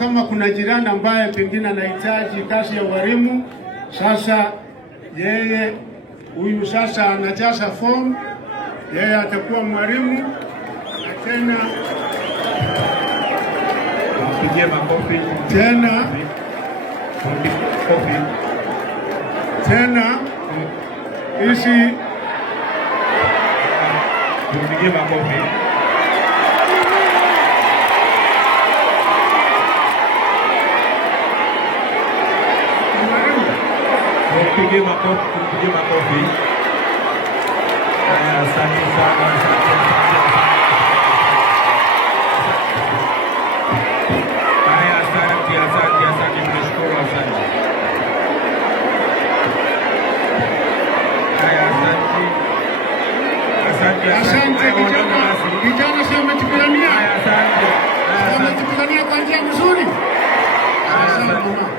kama kuna jirani ambaye pengine anahitaji kazi ya walimu, sasa yeye huyu sasa anajaza form, yeye atakuwa mwalimu. Na tena mpigie makofi tena hizi mpigie makofi. Mpigie makofi. Asante sana. Asante, tunashukuru, asante. asante.